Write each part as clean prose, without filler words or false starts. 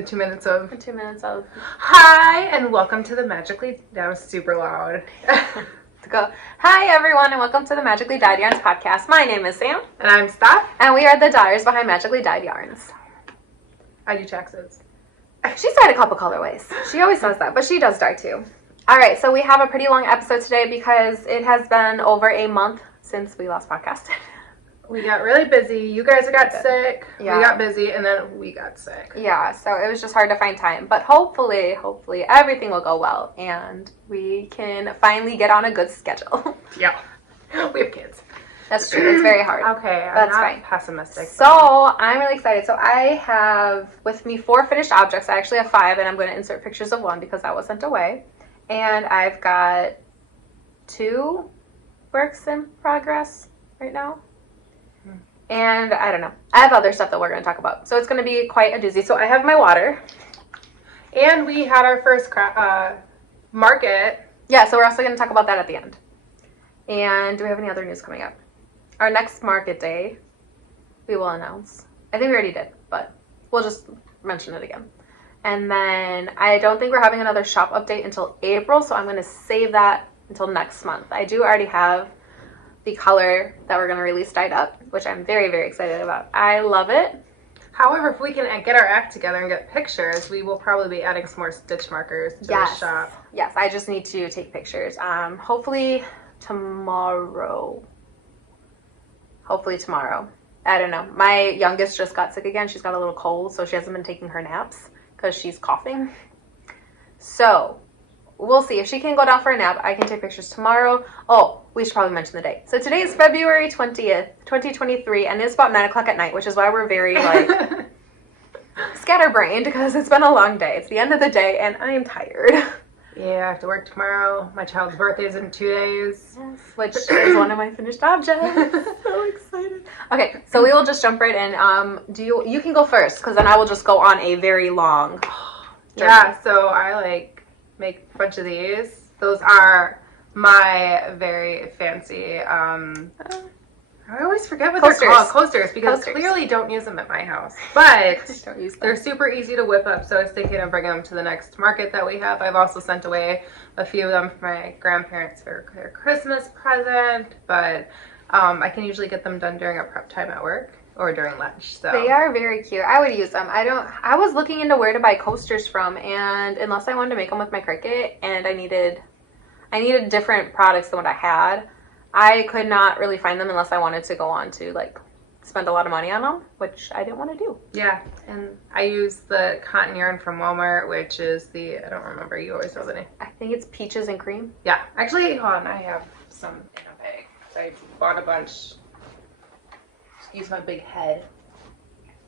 And 2 minutes of... And 2 minutes of... Hi, and welcome to the Magically... That was super loud. To go. Hi, everyone, and welcome to the Magically Dyed Yarns podcast. My name is Sam. And I'm Steph. And we are the dyers behind Magically Dyed Yarns. I do taxes. She's dyed a couple colorways. She always does that, but she does dye too. All right, so we have a pretty long episode today because it has been over a month since we last podcasted. We got really busy. You guys got sick. Yeah. We got busy, and then we got sick. Yeah, so it was just hard to find time. But hopefully everything will go well, and we can finally get on a good schedule. Yeah. We have kids. That's true. It's very hard. Okay, I'm That's not fine. pessimistic. So I'm really excited. So I have with me 4 finished objects. I actually have 5, and I'm going to insert pictures of one because that was sent away. And I've got 2 works in progress right now. And I don't know. I have other stuff that we're going to talk about. So it's going to be quite a doozy. So I have my water. And we had our first market. Yeah, so we're also going to talk about that at the end. And do we have any other news coming up? Our next market day, we will announce. I think we already did, but we'll just mention it again. And then I don't think we're having another shop update until April, so I'm going to save that until next month. I do already have the color that we're going to release dyed up, which I'm very, very excited about. I love it. However, if we can get our act together and get pictures, we will probably be adding some more stitch markers to the shop. Yes, I just need to take pictures. Hopefully tomorrow. I don't know. My youngest just got sick again. She's got a little cold, so she hasn't been taking her naps because she's coughing. So we'll see. If she can go down for a nap, I can take pictures tomorrow. Oh, we should probably mention the date. So today is February 20th, 2023, and it's about 9 o'clock at night, which is why we're very, scatterbrained because it's been a long day. It's the end of the day, and I am tired. Yeah, I have to work tomorrow. My child's birthday is in 2 days. Yes, which is one of my finished objects. So excited. Okay, so we will just jump right in. You can go first, because then I will just go on a very long journey. Yeah, so I make a bunch of these. Those are my very fancy I always forget what coasters. They're called. Coasters, because clearly don't use them at my house. But don't use them. They're super easy to whip up, so I was thinking of bringing them to the next market that we have. I've also sent away a few of them for my grandparents for their Christmas present, but I can usually get them done during a prep time at work or during lunch. So they are very cute. I would use them. I was looking into where to buy coasters from, and unless I wanted to make them with my Cricut and I needed different products than what I had, I could not really find them unless I wanted to go on to spend a lot of money on them, which I didn't want to do. Yeah, and I use the cotton yarn from Walmart, which is I don't remember, you always know the name. I think it's Peaches and Cream. Yeah, actually, hold on, I have some in a bag. I bought a bunch. Use my big head.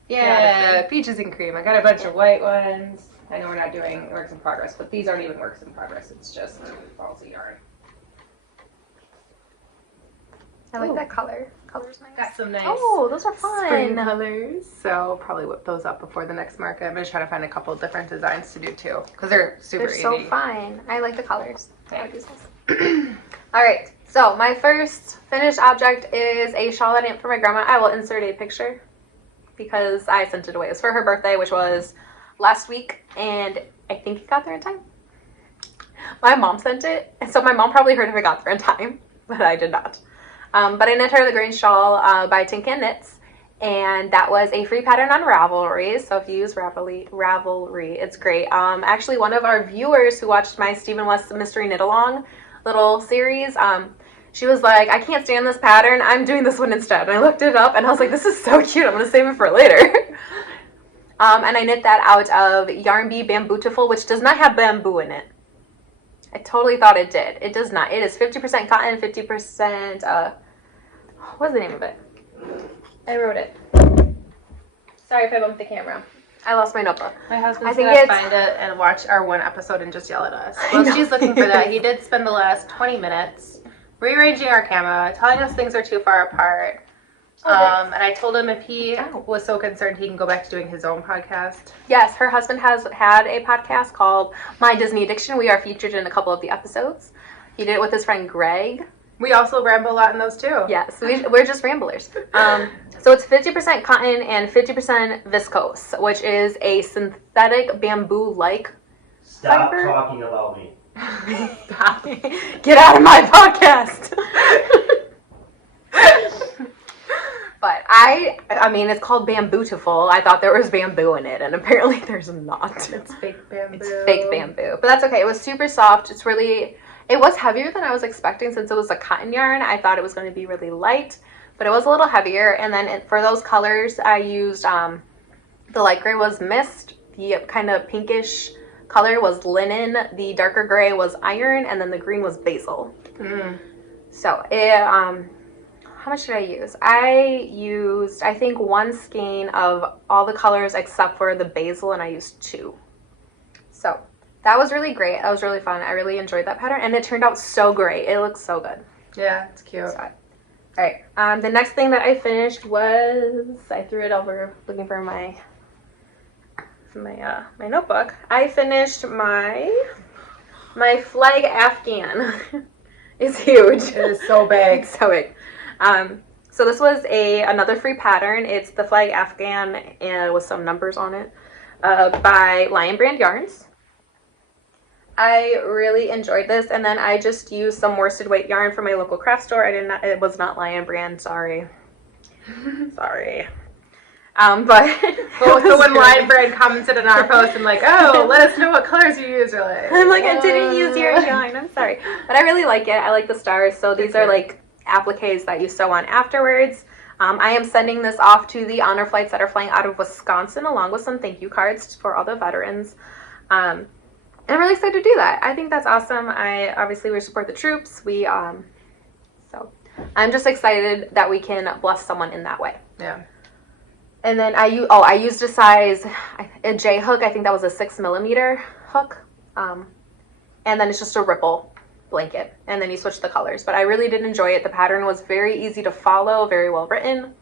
Yeah, Peaches and Cream. I got a bunch of white ones. I know we're not doing works in progress, but these aren't even works in progress. It's just balls of yarn. I like that color. Color's nice. Got some nice those are fun. spring colors. So I'll probably whip those up before the next market. I'm going to try to find a couple different designs to do too, because they're super easy. They're so fun. I like the colors. I would use those. All right. So my first finished object is a shawl that I made for my grandma. I will insert a picture because I sent it away. It was for her birthday, which was last week, and I think it got there in time. My mom sent it, and so my mom probably heard if it got there in time, but I did not. But I knit her the Grin shawl by TinCanKnits, and that was a free pattern on Ravelry. So if you use Ravelry, it's great. Actually, one of our viewers who watched my Stephen West Mystery Knit Along little series, she was like, I can't stand this pattern. I'm doing this one instead. And I looked it up, and I was like, this is so cute. I'm going to save it for later. And I knit that out of Yarn Bee Bambootiful, which does not have bamboo in it. I totally thought it did. It does not. It is 50% cotton, 50%, what's the name of it? I wrote it. Sorry if I bumped the camera. I lost my notebook. My husband's going to find it and watch our one episode and just yell at us. Well, she's looking for that. He did spend the last 20 minutes rearranging our camera, telling us things are too far apart. And I told him if he was so concerned, he can go back to doing his own podcast. Yes, her husband has had a podcast called My Disney Addiction. We are featured in a couple of the episodes. He did it with his friend Greg. We also ramble a lot in those too. Yes, we're just ramblers. So it's 50% cotton and 50% viscose, which is a synthetic bamboo-like Stop fiber. talking about me. Stop. Get out of my podcast. But I mean, it's called Bambootiful. I thought there was bamboo in it, and apparently there's not. It's fake bamboo. It's fake bamboo. But that's okay. It was super soft. It was heavier than I was expecting since it was a cotton yarn. I thought it was going to be really light, but it was a little heavier. And then for those colors, I used, the light gray was mist. The kind of pinkish color was linen. The darker gray was iron. And then the green was basil. So how much did I use? I used, I think, 1 skein of all the colors except for the basil, and I used 2. So that was really great. That was really fun. I really enjoyed that pattern, and it turned out so great. It looks so good. Yeah, it's cute. So, all right. The next thing that I finished was, I threw it over looking for my notebook. I finished my flag Afghan. It's huge. It is so big. It's so big. So this was another free pattern. It's the flag Afghan with some numbers on it by Lion Brand Yarns. I really enjoyed this, and then I just used some worsted weight yarn from my local craft store. It was not Lion Brand, sorry. Sorry. But so when Lion Brand commented on our post and like, oh, let us know what colors you use, you're like, I'm like, I didn't use your yarn, I'm sorry. But I really like it. I like the stars. So these are like appliques that you sew on afterwards. I am sending this off to the honor flights that are flying out of Wisconsin, along with some thank you cards for all the veterans. And I'm really excited to do that. I think that's awesome. We support the troops. So I'm just excited that we can bless someone in that way. Yeah. And then I used a J hook. I think that was a 6mm hook. And then it's just a ripple blanket, and then you switch the colors. But I really did enjoy it. The pattern was very easy to follow, very well written,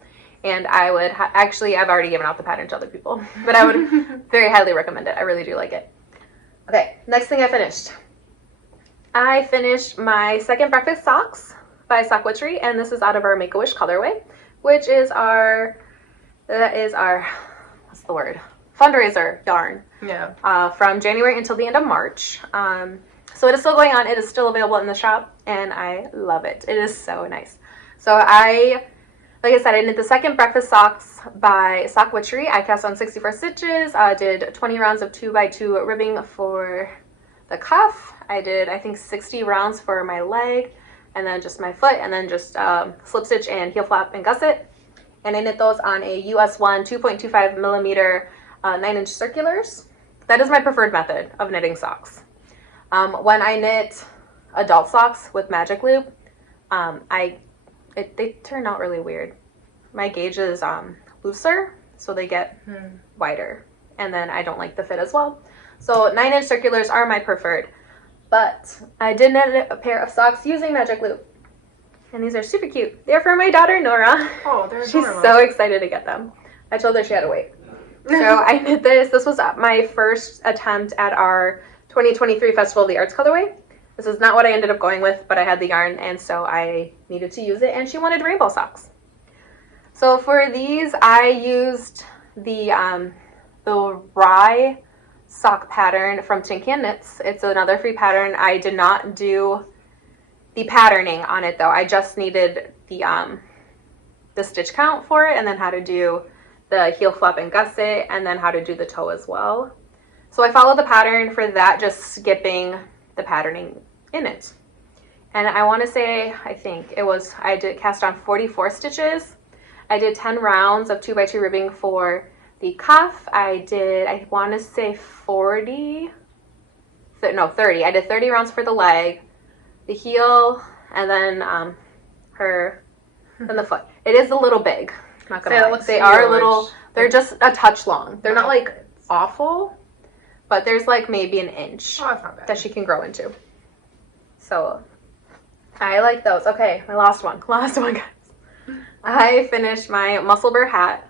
and I would actually, I've already given out the pattern to other people, but I would very highly recommend it. I really do like it. Okay, next thing I finished my second breakfast socks by Witchery, and this is out of our Make-A-Wish colorway, which is our what's the word, fundraiser yarn. Yeah. From January until the end of March. So it is still going on. It is still available in the shop, and I love it. It is so nice. So like I said, I did the second breakfast socks by Witchery. I cast on 64 stitches, did 20 rounds of 2x2 ribbing for the cuff. I did, I think, 60 rounds for my leg, and then just my foot, and then just slip stitch and heel flap and gusset. And I knit those on a US 1 2.25mm 9-inch circulars. That is my preferred method of knitting socks. When I knit adult socks with magic loop, they turn out really weird. My gauge is looser, so they get wider, and then I don't like the fit as well. So 9-inch circulars are my preferred, but I did knit a pair of socks using magic loop, and these are super cute. They're for my daughter Nora. Oh, they're She's adorable. so excited to get them. I told her she had to wait. So I knit this. This was my first attempt at our 2023 Festival of the Arts colorway. This is not what I ended up going with, but I had the yarn, and so I needed to use it, and she wanted rainbow socks. So for these, I used the Rye sock pattern from TinCanKnits. It's another free pattern. I did not do the patterning on it, though. I just needed the stitch count for it, and then how to do the heel flap and gusset, and then how to do the toe as well. So I followed the pattern for that, just skipping the patterning in it. And I want to say, I did cast on 44 stitches. I did 10 rounds of 2x2 ribbing for the cuff. I want to say 30. I did 30 rounds for the leg, the heel, and then the foot. It is a little big. I'm not gonna lie. They are a little, they're just a touch long. They're not like awful, but there's like maybe an inch that she can grow into. So I like those. Okay, my last one, guys. I finished my Musselburgh hat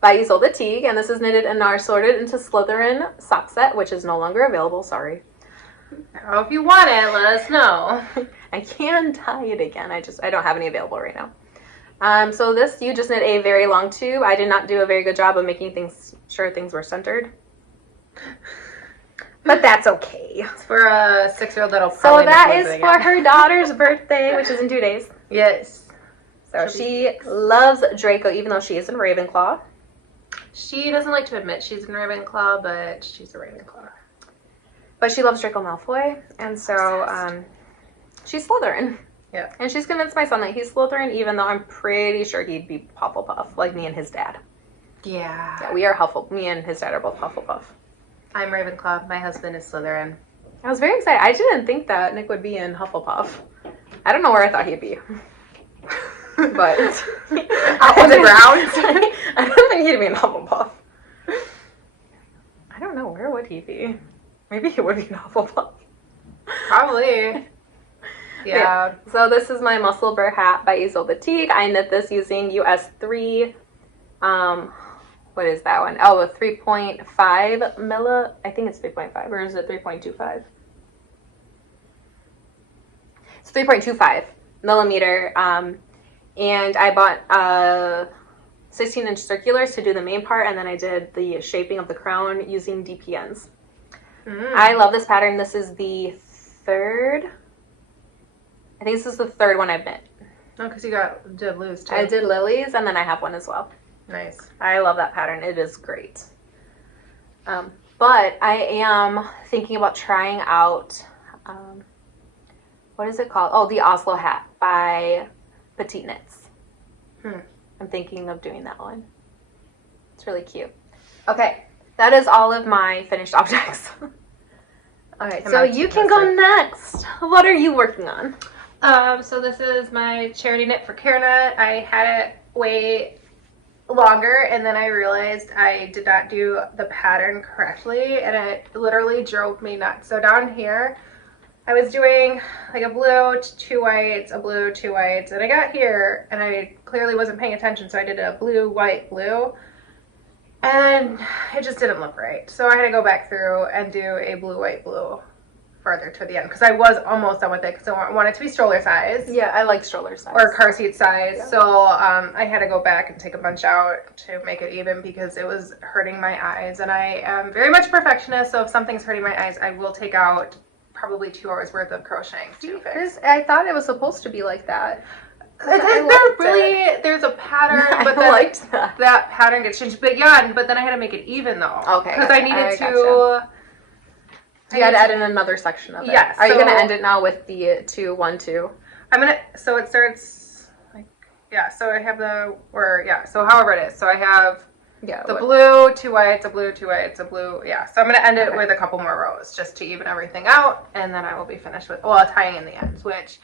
by Ysolda Teague, and this is knitted in our Sorted into Slytherin sock set, which is no longer available, sorry. Oh, if you want it, let us know. I can tie it again. I don't have any available right now. So this, you just knit a very long tube. I did not do a very good job of making sure things were centered. But that's okay. It's for a 6-year-old that'll So probably that miss is losing for it. her daughter's birthday, which is in 2 days. Yes. So she loves Draco, even though she is in Ravenclaw. She doesn't like to admit she's in Ravenclaw, but she's a Ravenclaw. But she loves Draco Malfoy, and so she's Slytherin. Yeah. And she's convinced my son that he's Slytherin, even though I'm pretty sure he'd be Hufflepuff, like me and his dad. Yeah. Yeah, we are Hufflepuff. Me and his dad are both Hufflepuff. I'm Ravenclaw. My husband is Slytherin. I was very excited. I didn't think that Nick would be in Hufflepuff. I don't know where I thought he'd be. But out on the ground. I don't think he'd be in Hufflepuff. I don't know, where would he be? Maybe he would be in Hufflepuff. Probably. Yeah. So this is my Musselburgh hat by Ysolda Teague. I knit this using US 3. What is that one? Oh, a 3.5 milli. I think it's 3.5, or is it 3.25? It's 3.25 millimeter. And I bought 16-inch circulars to do the main part, and then I did the shaping of the crown using DPNs. I love this pattern. This is the third. I think this is the third one I've knit. Oh, because you did lose too. I did lilies, and then I have one as well. Nice. I love that pattern. It is great. But I am thinking about trying out, what is it called? Oh, the Oslo hat by Petite Knits. I'm thinking of doing that one. It's really cute. Okay, that is all of my finished objects. All right, so you can go next. What are you working on? So this is my charity knit for CareNet. I had it way longer, and then I realized I did not do the pattern correctly, and it literally drove me nuts. So down here, I was doing like a blue, 2 whites, a blue, 2 whites, and I got here, and I clearly wasn't paying attention, so I did a blue, white, blue, and it just didn't look right. So I had to go back through and do a blue, white, blue farther to the end, because I was almost done with it, because I wanted it to be stroller size. Yeah, I like stroller size. Or car seat size. Yeah. So I had to go back and take a bunch out to make it even, because it was hurting my eyes. And I am very much a perfectionist, so if something's hurting my eyes, I will take out probably 2 hours worth of crocheting to fix. I thought it was supposed to be like that. There's a pattern, but I liked that pattern gets changed. But yeah, but then I had to make it even though. Okay. Because I needed to. Gotcha. You had to add in another section of it. Yes. Are you going to end it now with the 2, 1, 2? So it starts like, so I have so however it is. So I have the blue, 2 whites, a blue, 2 whites, a blue, so I'm going to end it with a couple more rows just to even everything out, and then I will be finished with, tying in the ends, which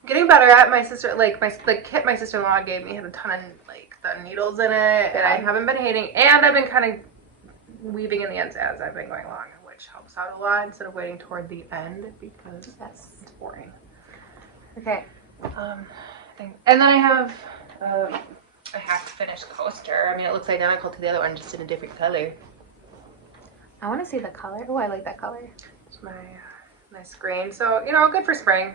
I'm getting better at. My sister, the kit my sister-in-law gave me has a ton of, the needles in it, and I haven't been hating, and I've been kind of weaving in the ends as I've been going along, which helps out a lot instead of waiting toward the end, because it's boring. Okay. And then I have a half-finished coaster. I mean, it looks identical to the other one, just in a different color. I want to see the color. Oh, I like that color. It's my nice green. So, good for spring.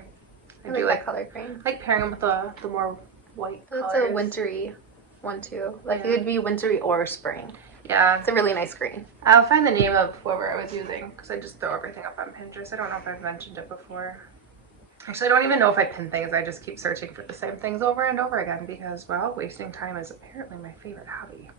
I do like color green. Like pairing them with the more white It's colors. a wintry one, too. It could be wintry or spring. Yeah. It's a really nice green. I'll find the name of whoever I was using, because I just throw everything up on Pinterest. I don't know if I've mentioned it before. Actually, I don't even know if I pin things. I just keep searching for the same things over and over again, because, wasting time is apparently my favorite hobby.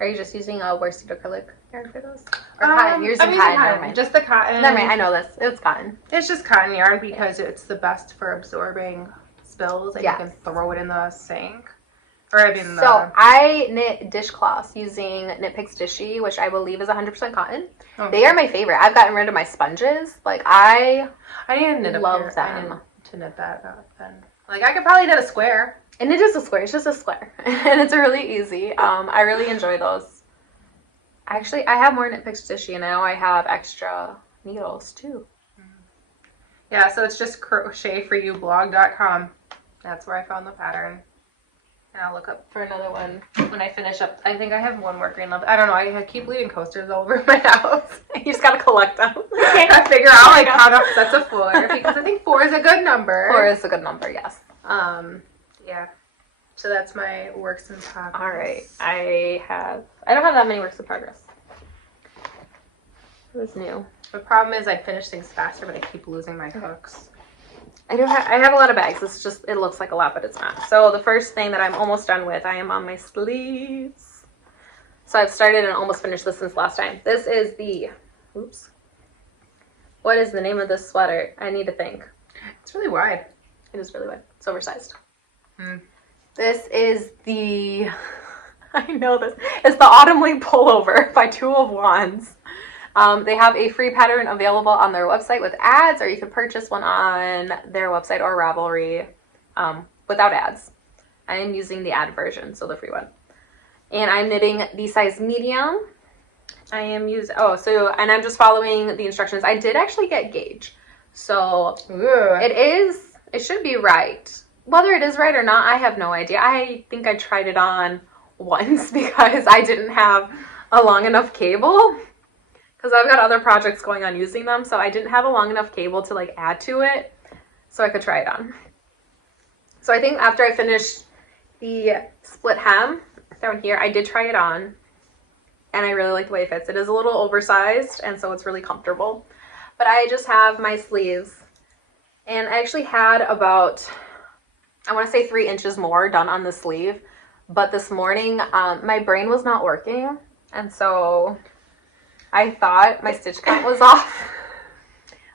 Are you just using a worsted acrylic yarn for those? Or cotton? You're using I'm cotton. using Never mind. Just the cotton. Never mind. I know this. It's cotton. It's just cotton yarn, because it's the best for absorbing spills, and you can throw it in the sink. So I knit dishcloths using Knit Picks Dishy, which I believe is 100% cotton. Okay. They are my favorite. I've gotten rid of my sponges. I need to knit love them. I need to knit that then. I could probably knit a square. And it is a square. It's just a square. And it's really easy. I really enjoy those. Actually, I have more Knit Picks Dishy, and now I have extra needles too. Yeah, so it's just crochetforyoublog.com. That's where I found the pattern. And I'll look up for another one when I finish up. I think I have one more green left. I don't know. I keep leaving coasters all over my house. You just gotta collect them. I figure out how to sets of 4, because I think 4 is a good number. 4 is a good number, yes. Yeah. So that's my works in progress. All right. I don't have that many works in progress. It was new. The problem is I finish things faster, but I keep losing my hooks. I have a lot of bags. It's just, it looks like a lot, but it's not. So the first thing that I'm almost done with, I am on my sleeves. So I've started and almost finished this since last time. This is the, oops. What is the name of this sweater? I need to think. It's really wide. It is really wide. It's oversized. Mm. This is the, I know this. It's the Autumn Leaf Pullover by 2 of Wands. They have a free pattern available on their website with ads, or you can purchase one on their website or Ravelry without ads. I am using the ad version, so the free one. And I'm knitting the size medium. I am using, and I'm just following the instructions. I did actually get gauge. So it should be right. Whether it is right or not, I have no idea. I think I tried it on once because I didn't have a long enough cable. Because I've got other projects going on using them, so I didn't have a long enough cable to like add to it so I could try it on. So I think after I finished the split hem down here, I did try it on and I really like the way it fits. It is a little oversized and so it's really comfortable. But I just have my sleeves and I actually had about, I want to say 3 inches more done on the sleeve. But this morning, my brain was not working and so I thought my stitch count was off.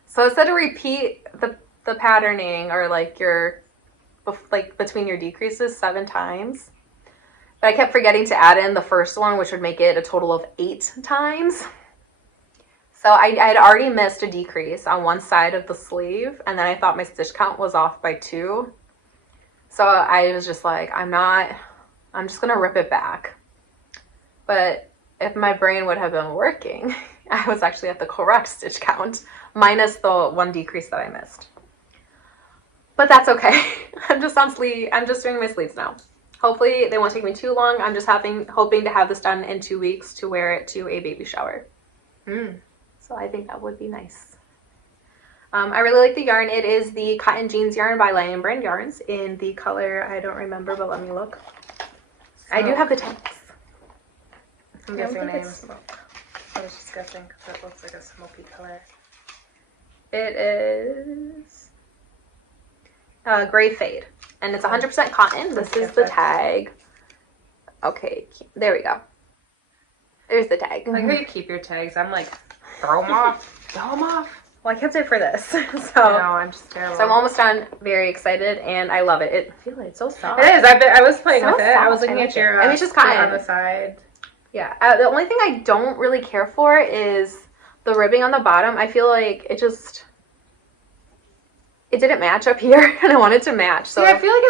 So it said to repeat the patterning or like between your decreases 7 times. But I kept forgetting to add in the first one, which would make it a total of 8 times. So I had already missed a decrease on one side of the sleeve, and then I thought my stitch count was off by 2. So I was just like, I'm just gonna rip it back. But if my brain would have been working, I was actually at the correct stitch count, minus the 1 decrease that I missed. But that's okay. I'm just doing my sleeves now. Hopefully they won't take me too long. I'm just hoping to have this done in 2 weeks to wear it to a baby shower. So I think that would be nice. I really like the yarn. It is the Cotton Jeans yarn by Lion Brand Yarns in the color, I don't remember, but let me look. So, I do have the tags. I'm guessing names. I was just guessing because it looks like a smoky color. It is gray fade. And it's 100% cotton. This is the tag. Okay, there we go. There's the tag. I like how you keep your tags. I'm like, throw them off. Throw them off. Well, I kept it for this. So no, I'm just terrible. So I'm almost done. Very excited, and I love it. I feel like it's so soft. It is. I was playing with it. I was looking at your it's just cotton on the side. Yeah. The only thing I don't really care for is the ribbing on the bottom. I feel like it didn't match up here, and I wanted to match. So yeah, I feel like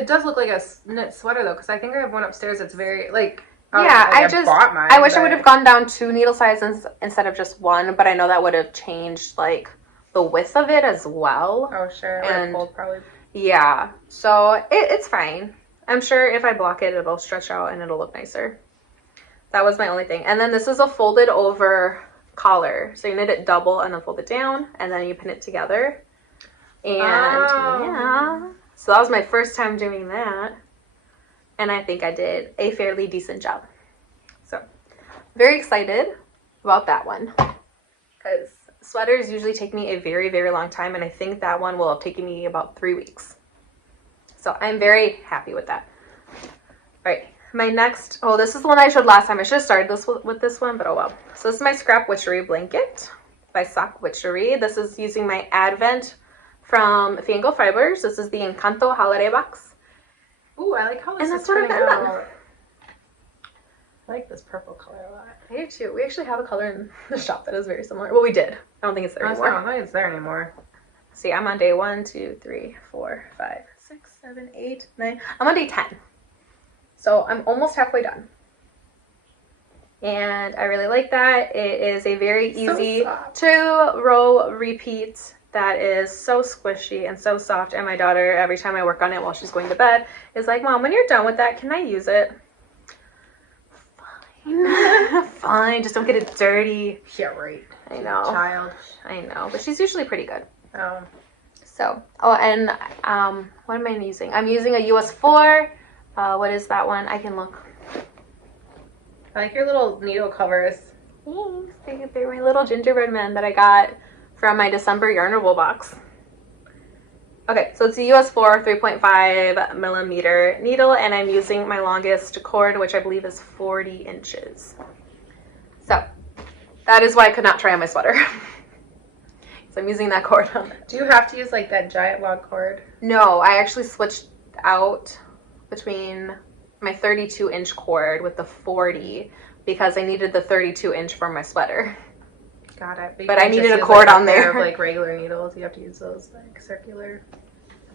it does look like a knit sweater though, because I think I have one upstairs that's very like. Yeah, I bought mine. I wish I would have gone down 2 needle sizes instead of just 1, but I know that would have changed like the width of it as well. Oh sure, and pulled probably. Yeah, so it's fine. I'm sure if I block it, it'll stretch out and it'll look nicer. That was my only thing. And then this is a folded over collar, so you knit it double and then fold it down, and then you pin it together. And yeah, so that was my first time doing that. And I think I did a fairly decent job. So, very excited about that one. Because sweaters usually take me a very, very long time. And I think that one will have taken me about 3 weeks. So, I'm very happy with that. All right. My next, this is the one I showed last time. I should have started this with this one, but oh well. So, this is my Scrap Witchery blanket by Sock Witchery. This is using my Advent from Fango Fibers. This is the Encanto Holiday Box. Ooh, I like how this is turning out. I like this purple color a lot. I do too. We actually have a color in the shop that is very similar. Well, we did. I don't think it's there anymore. I don't think it's there anymore. See, I'm on day 1, 2, 3, 4, 5, 6, 7, 8, 9. I'm on day 10. So I'm almost halfway done. And I really like that. It is a very easy 2-row repeat that is so squishy and so soft. And my daughter, every time I work on it while she's going to bed, is like, Mom, when you're done with that, can I use it? Fine. Fine. Just don't get it dirty. Yeah, right. I know. Child. I know. But she's usually pretty good. Oh. So, and what am I using? I'm using a US 4 What is that one? I can look. I like your little needle covers. Thanks. They're my little gingerbread men that I got from my December Yarnable box. Okay, so it's a US 4 3.5 millimeter needle, and I'm using my longest cord, which I believe is 40 inches. So that is why I could not try on my sweater. So I'm using that cord on it. Do you have to use like that giant long cord? No, I actually switched out between my 32-inch cord with the 40 because I needed the 32-inch for my sweater. Got it. But I needed a cord on there. Of, like regular needles, you have to use those like circular.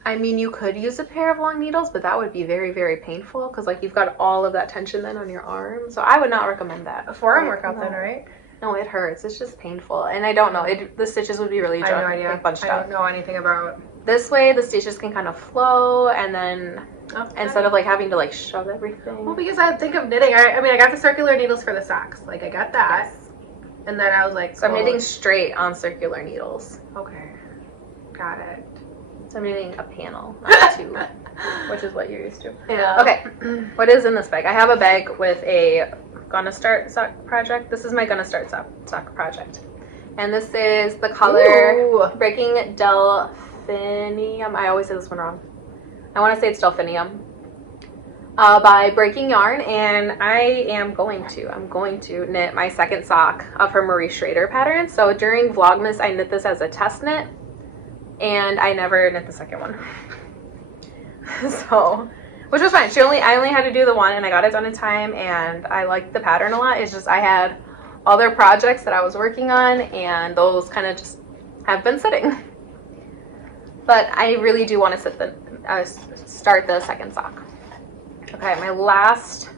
I mean, you could use a pair of long needles, but that would be very, very painful because like you've got all of that tension then on your arm. So I would not recommend that. A forearm workout then, right? No, it hurts. It's just painful, and I don't know. The stitches would be really I have no idea. bunched I up. don't know anything about. This way, the stitches can kind of flow, and then instead of like having to like shove everything. Well, because I think of knitting. I mean, I got the circular needles for the socks. Like I got that, and then I was like, so I'm knitting straight on circular needles. Okay, got it. So I'm knitting a panel, not two, which is what you're used to. Yeah. Okay, what is in this bag? I have a bag with a Gonna Start sock project. This is my Gonna Start sock project. And this is the color Breaking Delphinium. I always say this one wrong. I want to say it's Delphinium. By Breaking Yarn, and I'm going to knit my second sock of her Marie Schrader pattern. So during Vlogmas, I knit this as a test knit, and I never knit the second one. So, which was fine. I only had to do the one, and I got it done in time, and I liked the pattern a lot. It's just I had other projects that I was working on, and those kind of just have been sitting. But I really do want to start the second sock. Okay, my last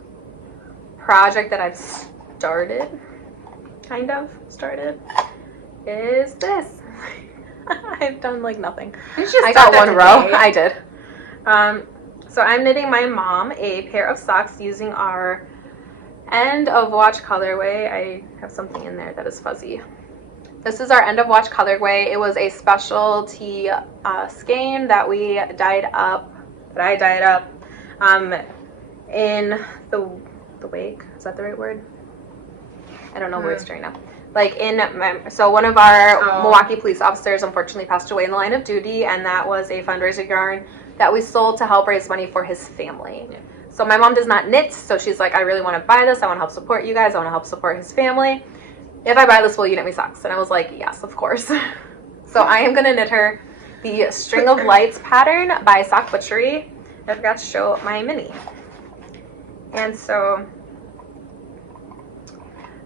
project that I've started, is this. I've done like nothing. I got one row. I did. So I'm knitting my mom a pair of socks using our end of watch colorway. I have something in there that is fuzzy. This is our end of watch colorway. It was a specialty skein that I dyed up in the wake. Is that the right word? I don't know words right now. Like so one of our Milwaukee police officers unfortunately passed away in the line of duty, and that was a fundraiser yarn that we sold to help raise money for his family. Yeah. So my mom does not knit, so she's like, I really want to buy this. I want to help support you guys. I want to help support his family. If I buy this, will you knit me socks? And I was like, yes, of course. So I am going to knit her the String of Lights pattern by Witchery. I forgot to show my mini. And so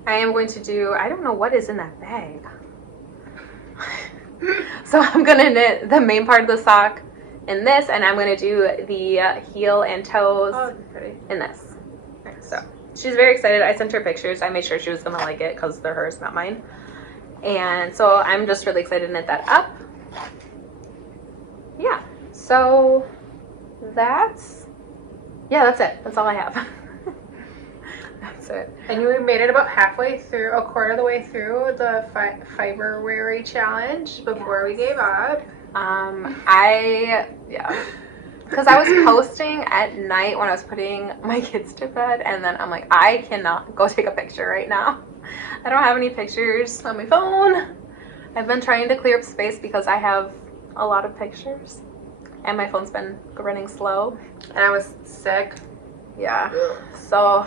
I am going to do, I don't know what is in that bag. So I'm going to knit the main part of the sock in this, and I'm going to do the heel and toes in this. So she's very excited. I sent her pictures. I made sure she was going to like it because they're hers, not mine. And so I'm just really excited to knit that up. Yeah, so that's it. That's all I have. That's it. And you made it about halfway through, a quarter of the way through the Fiberwary challenge before we gave up. Because I was posting at night when I was putting my kids to bed, and then I'm like, I cannot go take a picture right now. I don't have any pictures on my phone. I've been trying to clear up space because I have a lot of pictures, and my phone's been running slow. And I was sick. Yeah. So,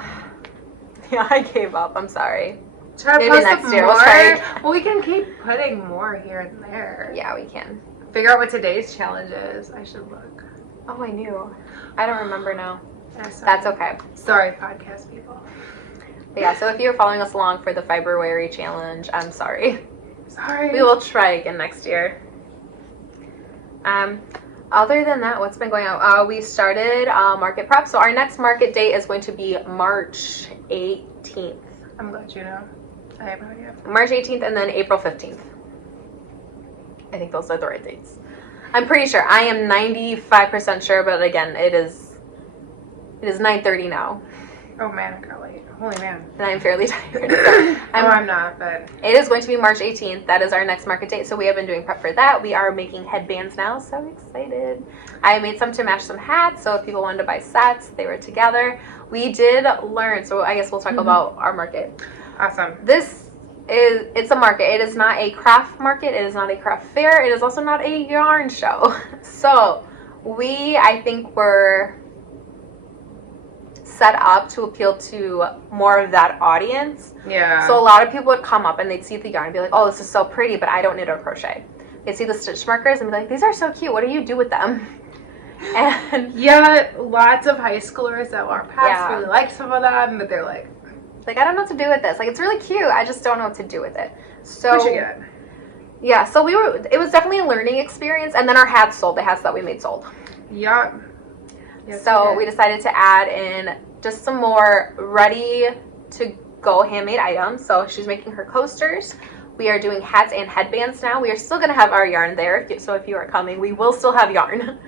yeah, I gave up. I'm sorry. Try to Maybe post next more. year. We'll try. Well, we can keep putting more here and there. Yeah, we can. Figure out what today's challenge is. I should look. Oh, I knew. I don't remember now. That's okay. Sorry, podcast people. But yeah, so if you're following us along for the Fiberwary challenge, I'm sorry. Sorry. We will try again next year. Other than that, what's been going on? We started market prep. So our next market date is going to be March 18th. I'm glad you know. I have no idea. March 18th and then April 15th. I think those are the right dates. I'm pretty sure. I am 95% sure, but again, it is 9:30 now. Oh man, I got late. Holy man. And I'm fairly tired. So I'm not, but it is going to be March 18th. That is our next market date. So we have been doing prep for that. We are making headbands now. So excited. I made some to match some hats. So if people wanted to buy sets, they were together. We did learn. So I guess we'll talk about our market. Awesome. It's a market. It is not a craft market. It is not a craft fair. It is also not a yarn show. So I think we're set up to appeal to more of that audience. Yeah. So a lot of people would come up and they'd see the yarn and be like, oh, this is so pretty, but I don't knit or crochet. They'd see the stitch markers and be like, these are so cute. What do you do with them? And yeah, lots of high schoolers that walk past really like some of them, but they're like, I don't know what to do with this. Like, it's really cute. I just don't know what to do with it. So we should get it. Yeah, so it was definitely a learning experience. And then our hats sold. The hats that we made sold. Yeah. Yes, so we decided to add in just some more ready to go handmade items. So she's making her coasters. We are doing hats and headbands now. We are still going to have our yarn there. So if you are coming, we will still have yarn.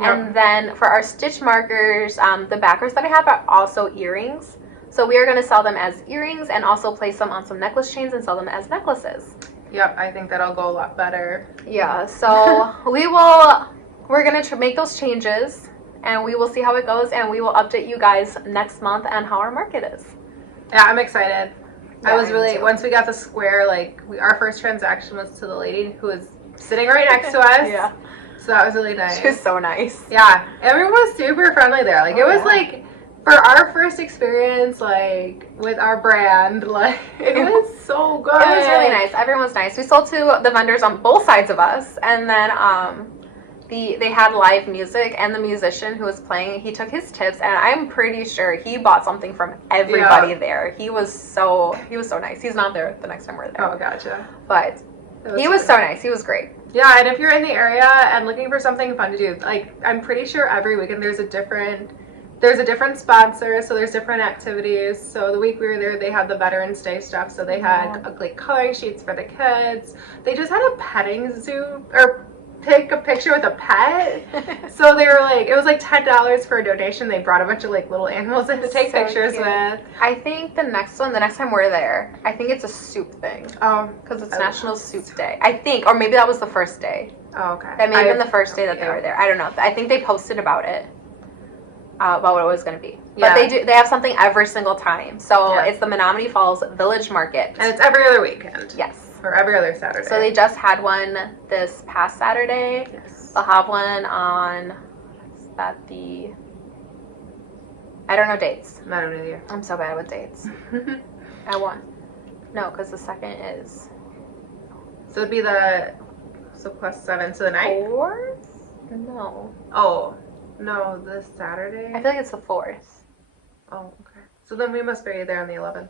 Yep. And then for our stitch markers, the backers that I have are also earrings. So we are going to sell them as earrings and also place them on some necklace chains and sell them as necklaces. Yep, I think that'll go a lot better. Yeah, so we're going to make those changes and we will see how it goes and we will update you guys next month on how our market is. Yeah, I'm excited. Yeah, I was really, once we got the square, our first transaction was to the lady who was sitting right next to us. Yeah. So that was really nice. She was so nice. Yeah, everyone was super friendly there. It was for our first experience, with our brand, it was so good. It was really nice. Everyone was nice. We sold to the vendors on both sides of us, and then they had live music, and the musician who was playing, he took his tips, and I'm pretty sure he bought something from everybody there. He was so nice. He's not there the next time we're there. Oh, gotcha. But he was so nice. He was great. Yeah, and if you're in the area and looking for something fun to do, I'm pretty sure every weekend there's a different sponsor, so there's different activities. So the week we were there, they had the Veterans Day stuff, so they had coloring sheets for the kids. They just had a petting zoo, or take a picture with a pet. So they were it was $10 for a donation. They brought a bunch of little animals in to take pictures with. I think the next time we're there, I think it's a soup thing. Oh. Because it's National Soup Day. I think, or maybe that was the first day. Oh, okay. That may have been the first day that they were there. I don't know. I think they posted about it. About what it was going to be. But they have something every single time. So it's the Menominee Falls Village Market. And it's every other weekend. Yes. Or every other Saturday. So they just had one this past Saturday. Yes. They'll have one on, I don't know dates. I don't know either. I'm so bad with dates. I want. No, because the second is. So it'd be plus 7, so the 9th? 4th? No. Oh. No, this Saturday? I feel like it's the 4th. Oh, okay. So then we must be there on the 11th.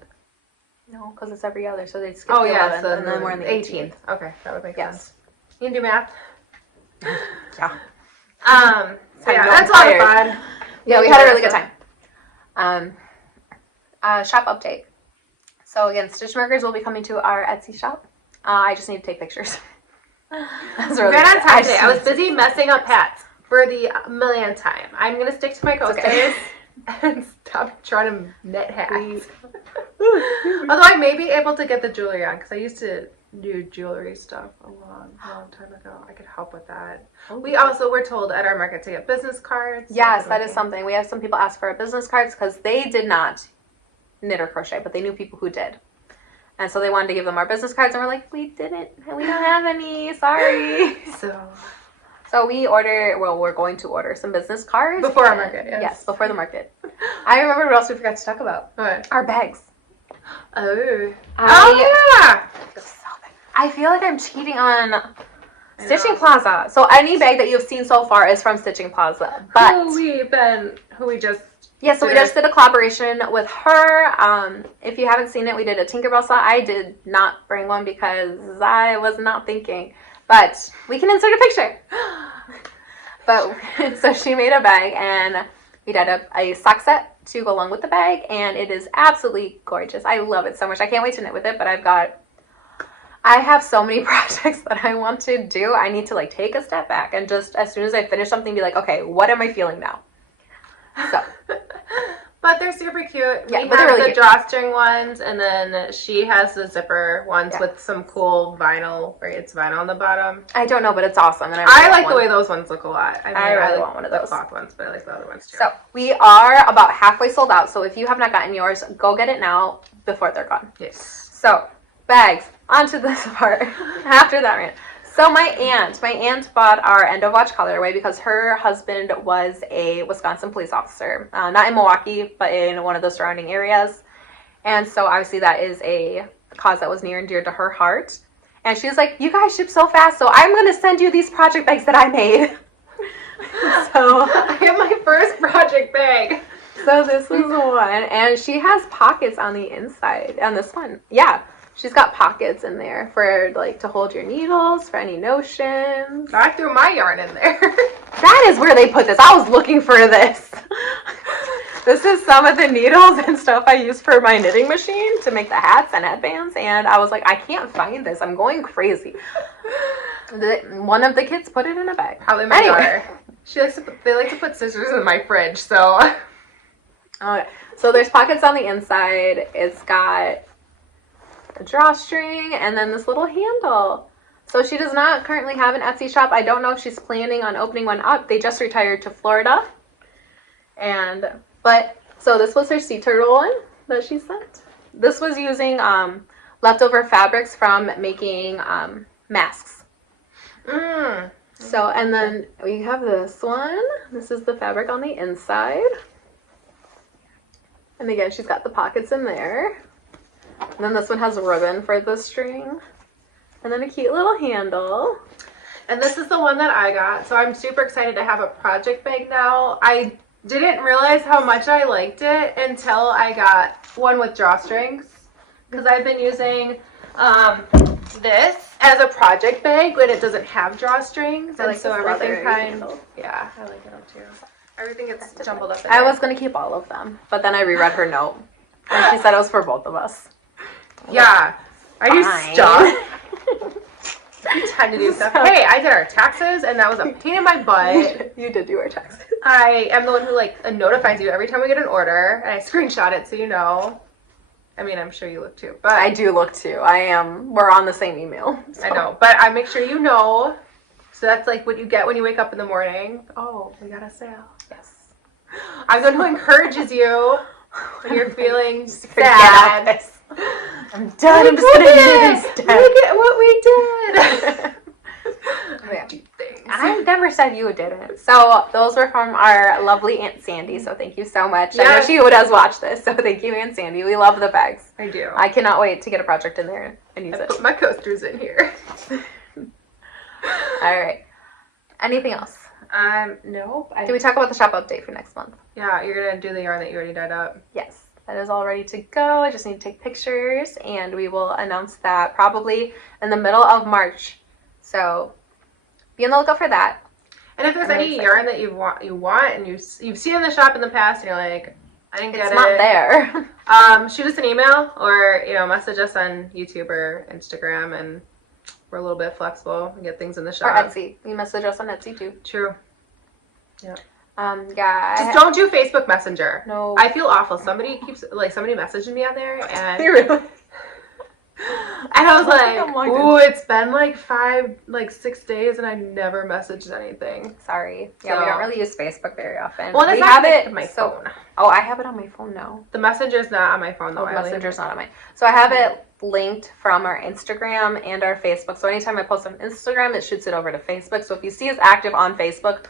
No, because it's every other, so they'd skip the 11th, so and then we're on the 18th. Okay, that would make sense. You can do math. Yeah. That's a lot of fun. Yeah, we had a really good time. Shop update. So again, stitch markers will be coming to our Etsy shop. I just need to take pictures. That's really right on time today. I was busy messing up hats for the millionth time. I'm going to stick to my coasters and stop trying to knit hats. Although I may be able to get the jewelry on, because I used to do jewelry stuff a long time ago. I could help with that. We also were told at our market to get business cards. Yes, that is something. We have some people ask for our business cards because they did not knit or crochet, but they knew people who did. And so they wanted to give them our business cards, and we're like, we didn't. We don't have any. Sorry. So we're going to order some business cards. Before our market, yes. Yes, before the market. I remember what else we forgot to talk about. What? Our bags. Oh. Yeah! I feel like I'm cheating on Stitching Plaza. So any bag that you've seen so far is from Stitching Plaza. But we just did a collaboration with her. If you haven't seen it, we did a Tinkerbell set. I did not bring one because I was not thinking. But we can insert a picture. But so she made a bag, and we did a sock set to go along with the bag, and it is absolutely gorgeous. I love it so much. I can't wait to knit with it, but I have so many projects that I want to do. I need to take a step back and just as soon as I finish something, be like, okay, what am I feeling now? So But they're super cute. Yeah, we but have they're really the cute. drawstring ones, and then she has the zipper ones with some cool vinyl, right? It's vinyl on the bottom. I don't know, but it's awesome. And I like the way those ones look a lot. I mean, I really like want one of the those. cloth ones, but I like the other ones too. So we are about halfway sold out. So if you have not gotten yours, go get it now before they're gone. Yes. So bags, onto this part after that rant. So my aunt bought our End of Watch colorway because her husband was a Wisconsin police officer, not in Milwaukee, but in one of the surrounding areas. And so obviously that is a cause that was near and dear to her heart. And she was like, you guys ship so fast, so I'm going to send you these project bags that I made. So I have my first project bag. So this is the one, and she has pockets on the inside on this one. Yeah. She's got pockets in there for, like, to hold your needles, for any notions. I threw my yarn in there. That is where they put this. I was looking for this. This is some of the needles and stuff I use for my knitting machine to make the hats and headbands, and I was like, I can't find this. I'm going crazy. One of the kids put it in a bag. Probably my daughter. They like to put scissors in my fridge, so. Okay. So there's pockets on the inside. It's got a drawstring, and then this little handle. So she does not currently have an Etsy shop. I don't know if she's planning on opening one up. They just retired to Florida. So this was her sea turtle one that she sent. This was using leftover fabrics from making masks. So, and then we have this one. This is the fabric on the inside. And again, she's got the pockets in there. And then this one has a ribbon for the string. And then a cute little handle. And this is the one that I got. So I'm super excited to have a project bag now. I didn't realize how much I liked it until I got one with drawstrings. Because I've been using this as a project bag when it doesn't have drawstrings. I like so this everything leather handle. Yeah, I like it too. Everything gets jumbled up in I there. was going to keep all of them. But then I reread her note. And she said it was for both of us. Yeah. I do Fine. stuff. You tend to do stuff. Hey, I did our taxes, and that was a pain in my butt. You did do our taxes. I am the one who notifies you every time we get an order, and I screenshot it so you know. I mean, I'm sure you look too, but I do look too. We're on the same email. So. I know, but I make sure you know. So that's like what you get when you wake up in the morning. Oh, we got a sale. Yes. I'm the one who encourages you when you're feeling sad. I'm done. I'm just gonna do this. Look at what we did. Yeah. Do things. I never said you didn't. So those were from our lovely Aunt Sandy. So thank you so much. I know she does watch this. So thank you, Aunt Sandy. We love the bags. I do. I cannot wait to get a project in there and use I it. put my coasters in here. All right. Anything else? Nope. Can we talk about the shop update for next month? Yeah, you're gonna do the yarn that you already dyed up. Yes. That is all ready to go. I just need to take pictures, and we will announce that probably in the middle of March. So be on the lookout for that. And if there's any yarn that you want, and you've seen in the shop in the past, and you're like, I didn't get it. It's not there. Shoot us an email or message us on YouTube or Instagram, and we're a little bit flexible and get things in the shop. Or Etsy. You message us on Etsy too. True. Yeah. Yeah. Just don't do Facebook Messenger. No. I feel awful. Somebody messaging me on there, and Really? and I was like, I'm ooh, it's been 6 days, and I never messaged anything. Sorry. Yeah, we don't really use Facebook very often. Well, we have it on my phone. Oh, I have it on my phone now. The Messenger's not on my phone though. The Messenger's not on mine. So I have it linked from our Instagram and our Facebook. So anytime I post on Instagram, it shoots it over to Facebook. So if you see us active on Facebook,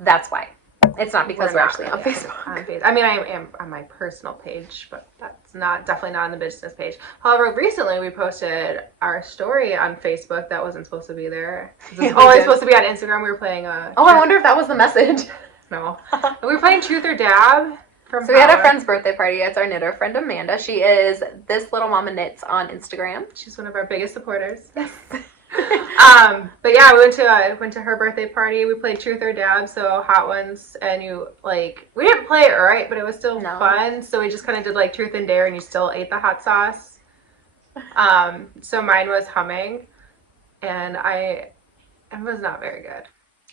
that's why. It's not because we're actually on Facebook. I mean, I am on my personal page, but that's definitely not on the business page. However, recently we posted our story on Facebook that wasn't supposed to be there. It's only supposed to be on Instagram. We were playing I wonder if that was the message. No. We were playing Truth or Dab. So we had a friend's birthday party. It's our knitter friend Amanda. She is This Little Mama Knits on Instagram. She's one of our biggest supporters. Yes. But yeah, we went to her birthday party. We played Truth or Dab, so hot ones, and we didn't play it right, but it was still fun. So we just kind of did Truth and Dare, and you still ate the hot sauce. So mine was humming, and it was not very good.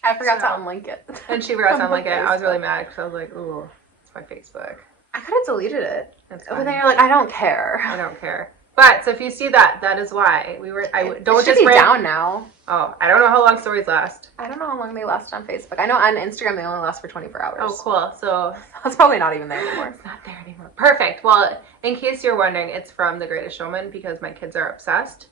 I forgot to unlink it. And she forgot to unlink it. I was really mad because I was like, ooh, it's my Facebook. I could have deleted it. That's But fine. then you're like, I don't care. I don't care. But so if you see that, that is why we were. Don't it should just be down now. Oh, I don't know how long stories last. I don't know how long they last on Facebook. I know on Instagram they only last for 24 hours. Oh, cool. So That's probably not even there anymore. it's not there anymore. Perfect. Well, in case you're wondering, it's from The Greatest Showman because my kids are obsessed,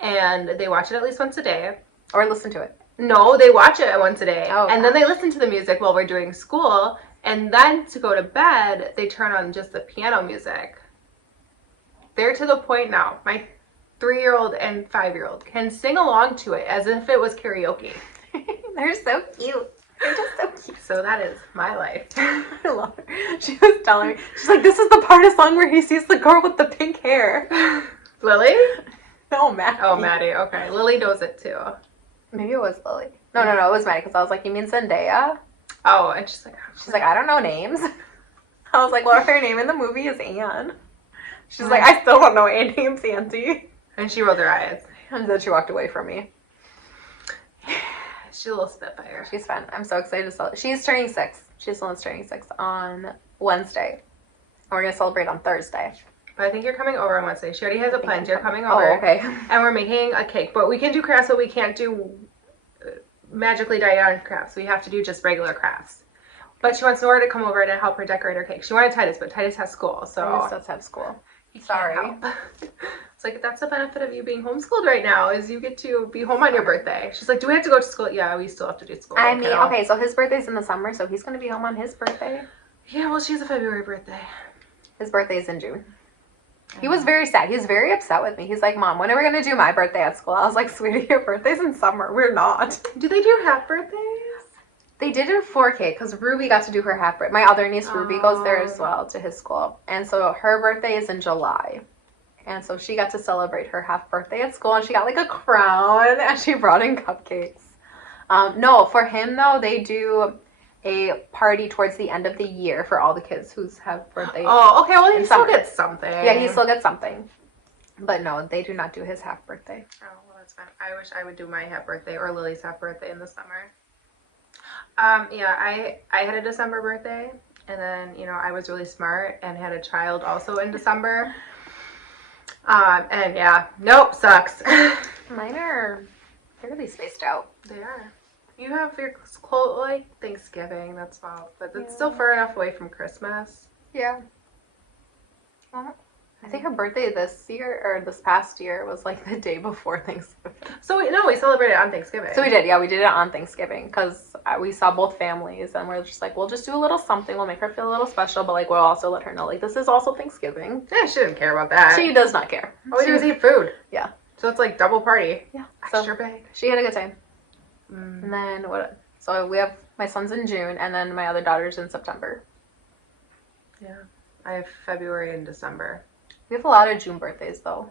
and they watch it at least once a day. Or listen to it. No, they watch it once a day, Oh, and then they listen to the music while we're doing school, and then to go to bed, they turn on just the piano music. They're to the point now. My 3-year-old and 5-year-old can sing along to it as if it was karaoke. They're so cute. They're just so cute. So that is my life. I love her. She was telling me, she's like, this is the part of the song where he sees the girl with the pink hair. Lily? No, Maddie. Oh, Maddie. Okay. Lily knows it too. Maybe it was Lily. No, it was Maddie because I was like, you mean Zendaya? Oh, and she's like, I don't know names. I was like, well, her name in the movie is Anne. She's like, I still don't know Anne name's Auntie. and she rolled her eyes. And then she walked away from me. She's a little spitfire. She's fun. I'm so excited to celebrate. She's turning 6. She's the one that's turning 6 on Wednesday. And we're going to celebrate on Thursday. But I think you're coming over on Wednesday. She already has a plan. You're coming over. Oh, okay. And we're making a cake. But we can do crafts, but we can't do magically done crafts. We have to do just regular crafts. But she wants Nora to come over and help her decorate her cake. She wanted Titus, but Titus has school. So Titus does have school. Sorry. It's like, that's the benefit of you being homeschooled right now, is you get to be home on your birthday. She's like, do we have to go to school? Yeah, we still have to do school. I mean, okay, so his birthday's in the summer, so he's going to be home on his birthday. Yeah, well, she has a February birthday. His birthday's in June. He was very sad. He was very upset with me. He's like, Mom, when are we going to do my birthday at school? I was like, sweetie, your birthday's in summer. We're not. Do they do half birthdays? They did it 4K because Ruby got to do her half birthday. My other niece, Ruby, goes there as well to his school. And so her birthday is in July. And so she got to celebrate her half birthday at school. And she got like a crown and she brought in cupcakes. No, for him though, they do a party towards the end of the year for all the kids who have birthdays. Oh, okay. Well, he still gets something. Yeah, he still gets something. But no, they do not do his half birthday. Oh, well, that's fine. I wish I would do my half birthday or Lily's half birthday in the summer. Yeah, I had a December birthday, and then, you know, I was really smart and had a child also in December. And yeah, nope, sucks. Mine are fairly spaced out. They are. You have your close, like, Thanksgiving, that's all, but it's still far enough away from Christmas. Yeah. Well, I think her birthday this past year was like the day before Thanksgiving. So we celebrated on Thanksgiving. So we did it on Thanksgiving because we saw both families and we're just like, we'll just do a little something. We'll make her feel a little special, but like we'll also let her know like this is also Thanksgiving. Yeah, she didn't care about that. She does not care. All we do is eat food. Yeah. So it's like double party. Yeah. Extra big. She had a good time. And then what? So we have my son's in June and then my other daughter's in September. Yeah. I have February and December. We have a lot of June birthdays though.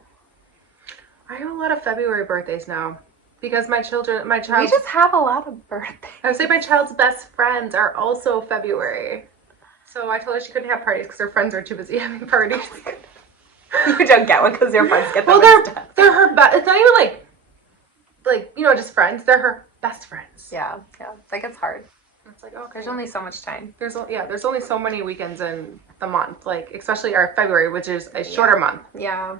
I have a lot of February birthdays now because my child. We just have a lot of birthdays. I would say my child's best friends are also February. So I told her she couldn't have parties because her friends are too busy having parties. You don't get one because your friends get them. Well, they're her best. It's not even like you know, just friends. They're her best friends. Yeah. Like it's hard. It's like, okay. There's only so much time. There's only so many weekends in the month, like especially our February, which is a shorter month. Yeah.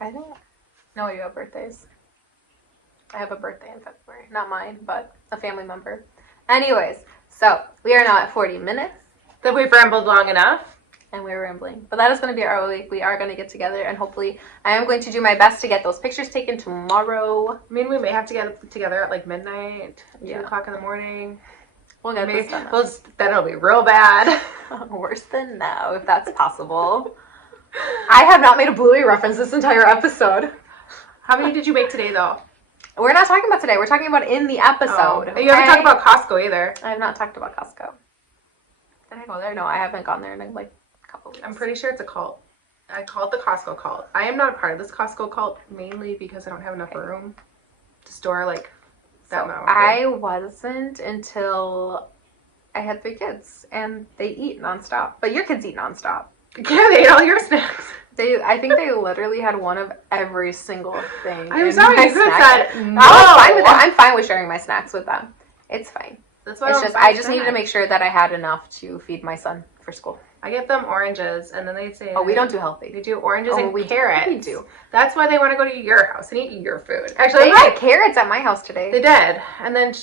I think. No, you have birthdays. I have a birthday in February. Not mine, but a family member. Anyways, so we are now at 40 minutes. That we've rambled long enough. And we're rambling. But that is going to be our week. We are going to get together and hopefully I am going to do my best to get those pictures taken tomorrow. I mean, we may have to get together at like midnight, 2 o'clock in the morning. We'll get this done. Then it'll be real bad. Worse than now, if that's possible. I have not made a Bluey reference this entire episode. How many did you make today, though? We're not talking about today. We're talking about in the episode. Oh. You haven't talked about Costco either. I have not talked about Costco. Did I go there? No, I haven't gone there in like a couple weeks. I'm pretty sure it's a cult. I call it the Costco cult. I am not a part of this Costco cult mainly because I don't have enough room to store like that amount. I wasn't until I had 3 kids and they eat nonstop. But your kids eat nonstop. Yeah, they ate all your snacks. I think they literally had one of every single thing. I'm sorry, you could have said no. I was fine with that. I'm fine with sharing my snacks with them. It's fine. That's what it's just I just needed to make sure that I had enough to feed my son for school. I get them oranges, and then they say... Oh, we don't do healthy. They do oranges and we carrots. We do. That's why they want to go to your house and eat your food. Actually, They had carrots at my house today. They did. And then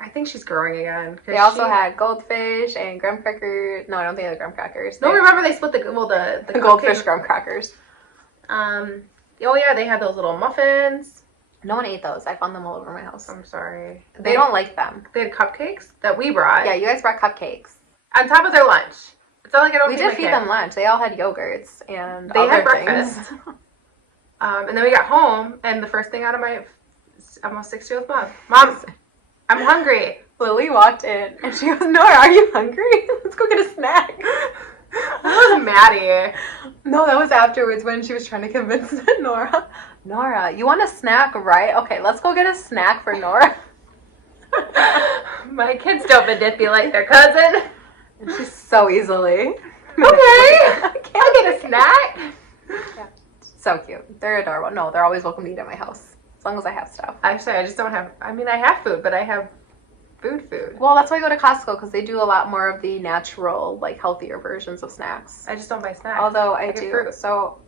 I think she's growing again. They also had goldfish and graham crackers. No, I don't think they had graham crackers. No, remember they split the goldfish graham crackers. Oh yeah, they had those little muffins. No one ate those. I found them all over my house. I'm sorry. They don't like them. They had cupcakes that we brought. Yeah, you guys brought cupcakes. On top of their lunch. It's not like I don't We feed did my feed kid. them lunch. They all had yogurts and They had other breakfast. things. And then we got home, and the first thing out of my almost 6-year-old mom, I'm hungry. Lily walked in, and she goes, Nora, are you hungry? Let's go get a snack. That was Maddie. No, that was afterwards when she was trying to convince Nora, you want a snack, right? Okay, let's go get a snack for Nora. My kids don't manipulate their cousin. And she's so easily. Okay, I'll get a snack. Yeah. So cute. They're adorable. No, they're always welcome to eat at my house. As long as I have stuff. Actually, I just don't have, I have food, but I have food. Well, that's why I go to Costco, because they do a lot more of the natural, like, healthier versions of snacks. I just don't buy snacks. Although I do. Fruit. So,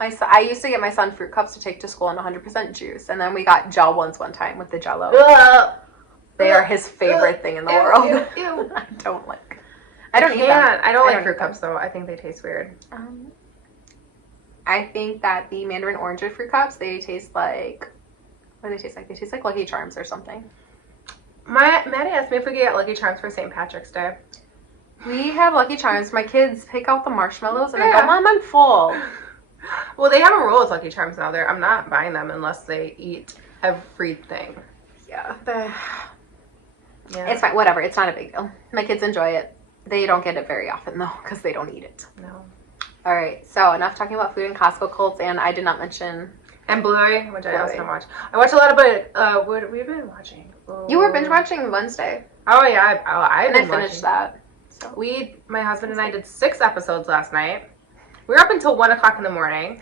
I used to get my son fruit cups to take to school and 100% juice. And then we got gel ones one time with the Jell-O. They are his favorite thing in the world. Ew. I don't like. I don't eat them. I don't like fruit cups, though. I think they taste weird. I think that the mandarin orange fruit cups, they taste like... What do they taste like? They taste like Lucky Charms or something. Maddie asked me if we could get Lucky Charms for St. Patrick's Day. We have Lucky Charms. My kids pick out the marshmallows and I go, Mom, I'm full. Well, they have a rule with Lucky Charms now. I'm not buying them unless they eat everything. Yeah. Yeah. It's fine. Whatever. It's not a big deal. My kids enjoy it. They don't get it very often, though, because they don't eat it. No. All right. So, enough talking about food and Costco cults, and I did not mention... And Bluey, which I also watch. I watch a lot of what we've been watching. Oh. You were binge watching Wednesday. Oh, yeah. I finished that. So. My husband and I did 6 episodes last night. We were up until 1 o'clock in the morning.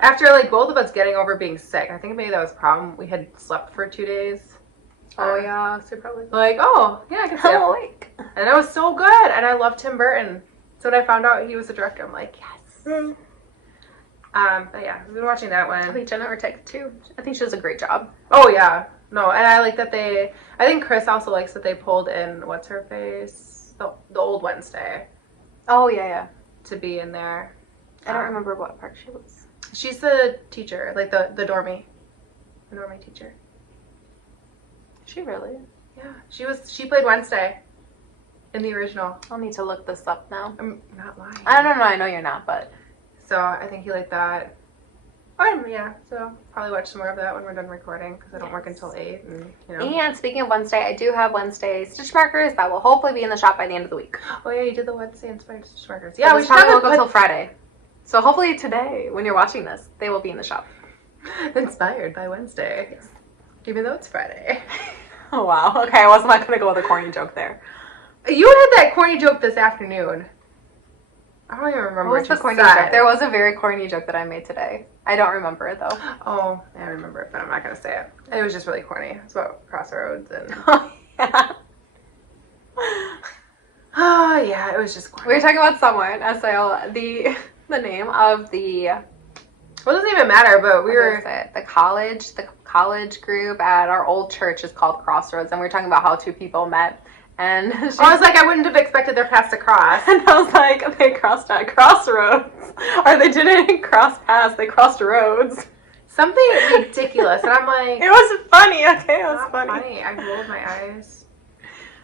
After, both of us getting over being sick. I think maybe that was a problem. We had slept for 2 days. Oh, yeah. So probably. I can stay up. Awake. And it was so good. And I love Tim Burton. So when I found out he was the director, I'm like, yes. But yeah, we've been watching that one. I think Jenna Ortega, too. I think she does a great job. Oh, yeah. No, and I like that I think Chris also likes that they pulled in, what's her face? The old Wednesday. Oh, yeah. To be in there. I don't remember what part she was. She's the teacher, the normie. The normie teacher. Is she really? Yeah, she played Wednesday in the original. I'll need to look this up now. I'm not lying. I don't know. I know you're not, but. So I think he liked that. Oh, yeah, so probably watch some more of that when we're done recording because I don't work until 8. And speaking of Wednesday, I do have Wednesday stitch markers that will hopefully be in the shop by the end of the week. Oh yeah, you did the Wednesday inspired stitch markers. Yeah, we probably won't go till Friday. So hopefully today, when you're watching this, they will be in the shop. Inspired by Wednesday. Yes. Even though it's Friday. Oh wow. Okay, I was not going to go with a corny joke there. You had that corny joke this afternoon. I don't even remember what was the corny joke. There was a very corny joke that I made today. I don't remember it though. Oh, I remember it, but I'm not going to say it. It was just really corny. It's about crossroads and... Oh, yeah. Oh, yeah, it was just corny. We were talking about someone, so the name of the... Well, it doesn't even matter, but we were... The college group at our old church is called Crossroads, and we were talking about how 2 people met. And I was like, I wouldn't have expected their paths to cross. And I was like, they crossed at crossroads. Or they didn't cross paths, they crossed roads. Something ridiculous. And I'm like... It was funny, okay? It was funny. I rolled my eyes.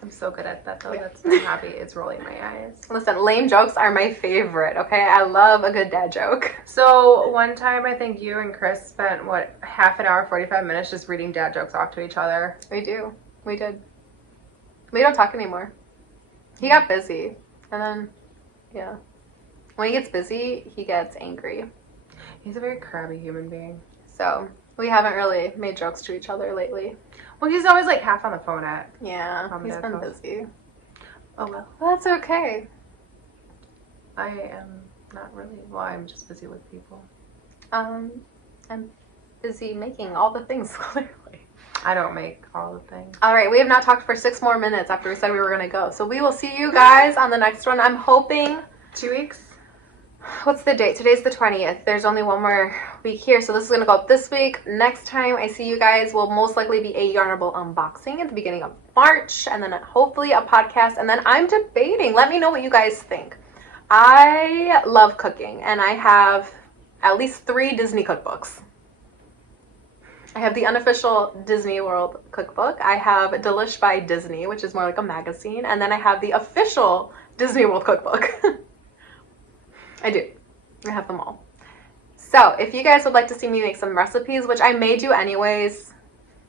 I'm so good at that, though. That's my hobby. It's rolling my eyes. Listen, lame jokes are my favorite, okay? I love a good dad joke. So, one time, I think you and Chris spent, half an hour, 45 minutes just reading dad jokes off to each other. We did. We don't talk anymore. He got busy. And then, yeah. When he gets busy, he gets angry. He's a very crabby human being. So, we haven't really made jokes to each other lately. Well, he's always half on the phone at. Yeah, he's been busy. Oh, well. That's okay. I am not really. Well, I'm just busy with people. I'm busy making all the things, clearly. I don't make all the things. All right, we have not talked for 6 more minutes after we said we were going to go. So we will see you guys on the next one. I'm hoping... 2 weeks? What's the date? Today's the 20th. There's only one more week here, so this is going to go up this week. Next time I see you guys will most likely be a Yarnable unboxing at the beginning of March, and then hopefully a podcast, and then I'm debating. Let me know what you guys think. I love cooking, and I have at least 3 Disney cookbooks. I have the unofficial Disney World cookbook. I have Delish by Disney, which is more like a magazine, and then I have the official Disney World cookbook. I do. I have them all. So, if you guys would like to see me make some recipes, which I may do anyways.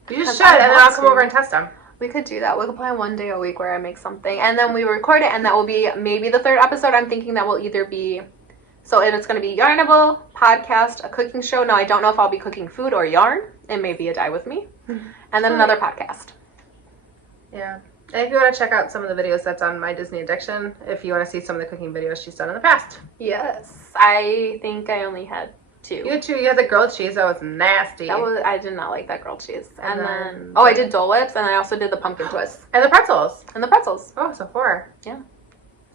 You just should, and then I'll come over and test them. We could do that. We could plan one day a week where I make something, and then we record it, and that will be maybe the 3rd episode. I'm thinking that will either be, so if it's going to be Yarnable, podcast, a cooking show. Now, I don't know if I'll be cooking food or yarn. It may be a die with me. And then another podcast. Yeah. And if you want to check out some of the videos that's on My Disney Addiction, if you want to see some of the cooking videos she's done in the past. Yes. I think I only had 2. You had 2. You had the grilled cheese. That was nasty. I did not like that grilled cheese. And then I did Dole Whips, and I also did the pumpkin twists. And the pretzels. Oh, so 4. Yeah.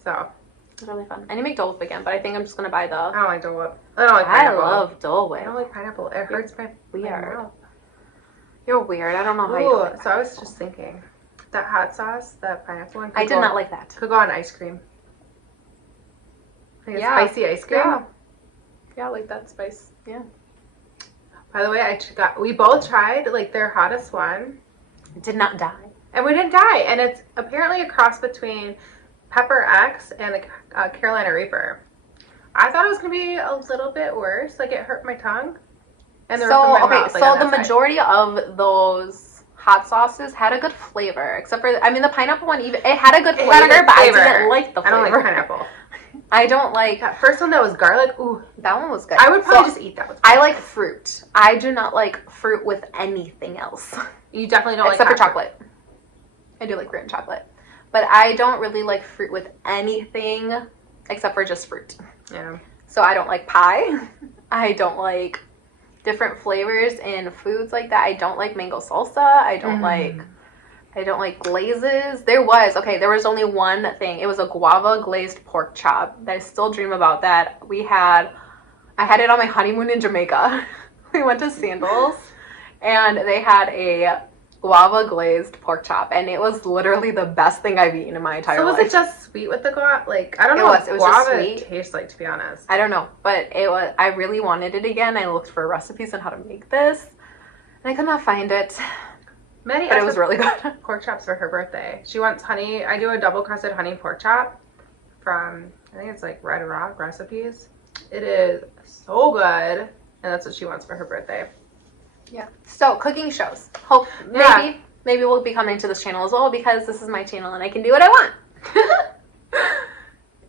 So. It's really fun. I need to make Dole Whip again, but I think I'm just going to buy the... I don't like Dole Whip. I don't like pineapple. I love Dole Whip. I don't like pineapple. It hurts my mouth. You're weird. I don't know how you like that. So I was just thinking, that hot sauce, that pineapple one, I did not like that. Could go on ice cream. Like spicy ice cream. Yeah, I like that spice. Yeah. By the way, we both tried like their hottest one. It did not die. And we didn't die. And it's apparently a cross between Pepper X and the Carolina Reaper. I thought it was going to be a little bit worse. Like it hurt my tongue. And the majority of those hot sauces had a good flavor, except for the pineapple one. Even it had a good flavor, but I didn't like the flavor. I don't like pineapple. I don't like that first one that was garlic. Ooh, that one was good. I would probably just eat that. I like fruit. I do not like fruit with anything else. You definitely don't except for chocolate. I do like Grin chocolate, but I don't really like fruit with anything except for just fruit. Yeah. So I don't like pie. I don't like different flavors in foods like that. I don't like mango salsa. I don't like glazes. There was only one thing. It was a guava glazed pork chop that I still dream about. That I had it on my honeymoon in Jamaica. We went to Sandals and they had a guava glazed pork chop, and it was literally the best thing I've eaten in my entire life. So was it just sweet with the guava? Like, I don't know what guava tastes like, to be honest. I don't know, but it was. I really wanted it again. I looked for recipes on how to make this, and I could not find it. But it was really good. Pork chops for her birthday. She wants honey. I do a double crusted honey pork chop from, I think it's like Red Rock Recipes. It is so good, and that's what she wants for her birthday. Yeah. So cooking shows. Maybe we'll be coming to this channel as well, because this is my channel and I can do what I want. I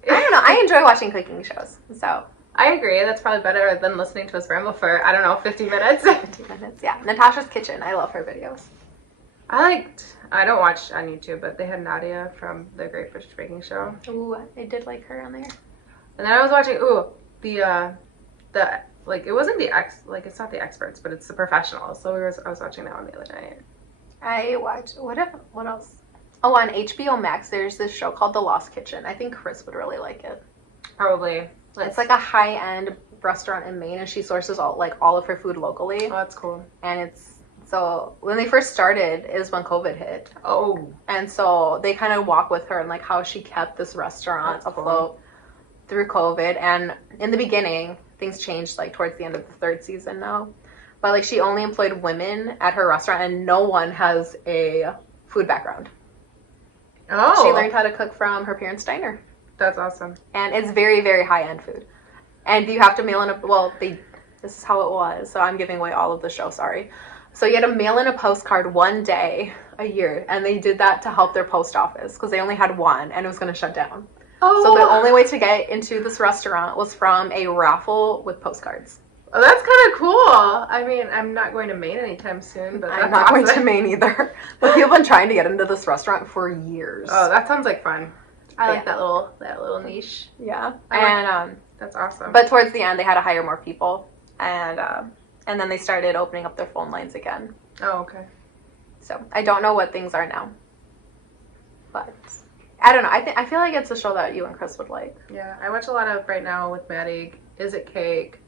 don't know. I enjoy watching cooking shows. So I agree. That's probably better than listening to us ramble for 50 minutes. 50 minutes. Yeah. Natasha's Kitchen. I love her videos. I don't watch on YouTube, but they had Nadia from the Great British Baking Show. Ooh, I did like her on there. And then I was watching it wasn't it's not the experts, but it's the professionals. So I was watching that one the other night. I watched, what else? Oh, on HBO Max, there's this show called The Lost Kitchen. I think Chris would really like it. Probably. It's like a high-end restaurant in Maine, and she sources all of her food locally. Oh, that's cool. And so when they first started is when COVID hit. Oh. And so they kind of walk with her and how she kept this restaurant afloat through COVID. And in the beginning, things changed towards the end of the 3rd season now. But she only employed women at her restaurant, and no one has a food background. Oh. She learned how to cook from her parents' diner. That's awesome. And it's very, very high-end food. And you have to mail in this is how it was. So I'm giving away all of the show, sorry. So you had to mail in a postcard one day a year, and they did that to help their post office because they only had one, and it was going to shut down. Oh. So the only way to get into this restaurant was from a raffle with postcards. Oh, that's kind of cool. I mean, I'm not going to Maine anytime soon, but I'm not going to Maine either. But people have been trying to get into this restaurant for years. Oh, that sounds like fun. I like that little niche. Yeah. That's awesome. But towards the end, they had to hire more people, and then they started opening up their phone lines again. Oh, okay. So I don't know what things are now. But I don't know. I feel like it's a show that you and Chris would like. Yeah, I watch a lot of right now with Maddie. Is It Cake?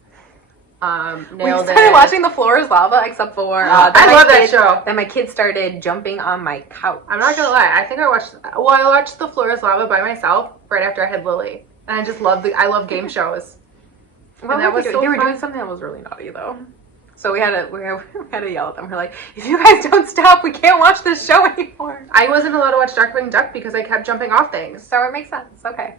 We Nailed started It. watching The Floor is Lava, except for I love that show. Then my kids started jumping on my couch. I'm not gonna lie. I think I watched The Floor is Lava by myself right after I had Lily, and I just love I love game shows. Well, and that was so they were fun. doing something that was really naughty though. So we had to yell at them. We're like, if you guys don't stop, we can't watch this show anymore. I wasn't allowed to watch Darkwing Duck because I kept jumping off things. So it makes sense. Okay.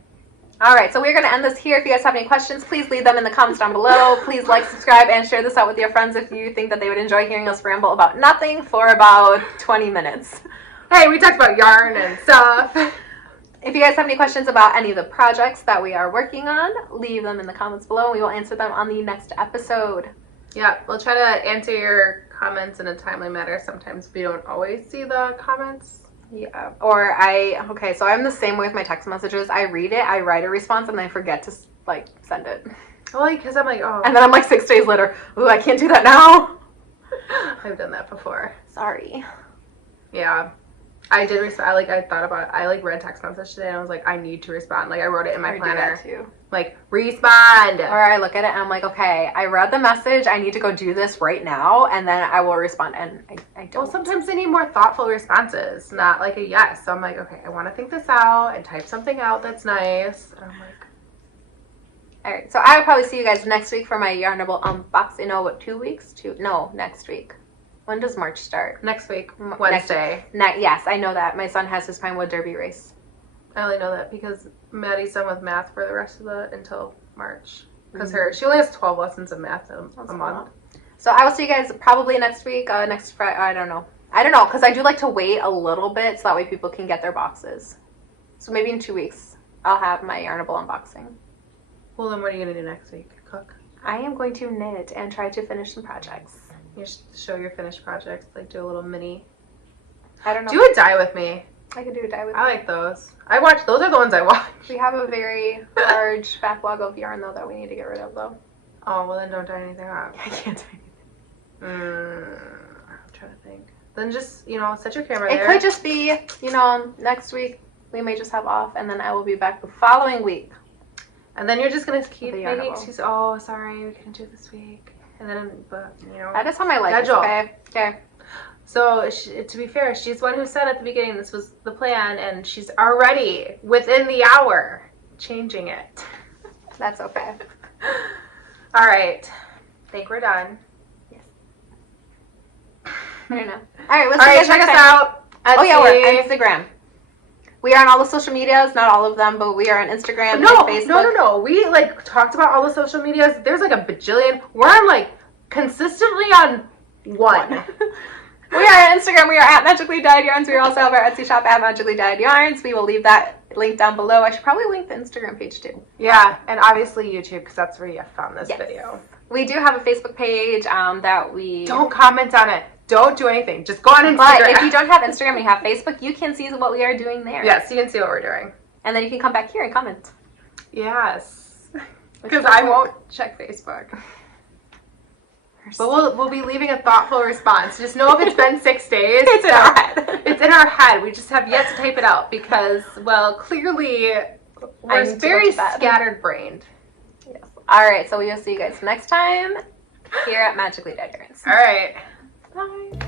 All right, so we're going to end this here. If you guys have any questions, please leave them in the comments down below. Please like, subscribe, and share this out with your friends if you think that they would enjoy hearing us ramble about nothing for about 20 minutes. Hey, we talked about yarn and stuff. If you guys have any questions about any of the projects that we are working on, leave them in the comments below. We will answer them on the next episode. Yeah, we'll try to answer your comments in a timely manner. Sometimes we don't always see the comments. Yeah, okay, so I'm the same way with my text messages. I read it, I write a response, and then I forget to, like, send it. Well, because I'm like, oh. And then I'm like 6 days later, ooh, I can't do that now. I've done that before. Sorry. Yeah. I did respond. I thought about it. I, read text message today, and I was like, I need to respond. I wrote it in my planner. Do that too. Respond! Or I look at it, and I'm like, okay, I read the message, I need to go do this right now, and then I will respond, and I don't. Well, sometimes they need more thoughtful responses, not like a yes. So I'm like, okay, I want to think this out and type something out that's nice. And I'm like, all right, so I will probably see you guys next week for my Yarnable unboxing. No, what, 2 weeks? No, next week. When does March start? Next week, Wednesday. Yes, I know that. My son has his Pinewood Derby race. I only know that because Maddie's done with math for the rest of until March. Because she only has 12 lessons of math a month. So I will see you guys probably next week, next Friday. I don't know, because I do like to wait a little bit so that way people can get their boxes. So maybe in 2 weeks, I'll have my Yarnable unboxing. Well, then what are you going to do next week? Cook? I am going to knit and try to finish some projects. You should show your finished projects, do a little mini. I don't know. Do a dye with me. I can do a dye with you. I like those. Those are the ones I watch. We have a very large backlog of yarn, though, that we need to get rid of, though. Oh, well, then don't dye anything up. I can't dye anything. I'm trying to think. Then just, set your camera It there. could just be, next week we may just have off, and then I will be back the following week. And then you're just going to keep The maybe Yarnable. oh, sorry, we couldn't do this week. And then, I just have my life, schedule. Okay. So, to be fair, she's the one who said at the beginning this was the plan, and she's already, within the hour, changing it. That's okay. All right. I think we're done. Yes. I don't know. All right, Check us out. Oh, yeah, we're on Instagram. We are on all the social medias, not all of them, but we are on Instagram and Facebook. No. We, talked about all the social medias. There's, a bajillion. We're on, consistently on one. We are on Instagram. We are at Magically Dyed Yarns. We also have our Etsy shop at Magically Dyed Yarns. We will leave that link down below. I should probably link the Instagram page too. Yeah, and obviously YouTube, because that's where you found this video. We do have a Facebook page that we... Don't comment on it. Don't do anything. Just go on Instagram. But if you don't have Instagram and you have Facebook, you can see what we are doing there. Yes, you can see what we're doing. And then you can come back here and comment. Yes. Because I won't check Facebook. But we'll be leaving a thoughtful response. Just know if it's been 6 days. It's in our head. It's in our head. We just have yet to type it out because, well, clearly we're very scattered brained. Yes. All right, so we'll see you guys next time here at Magically Dyed Yarns. All right. Bye.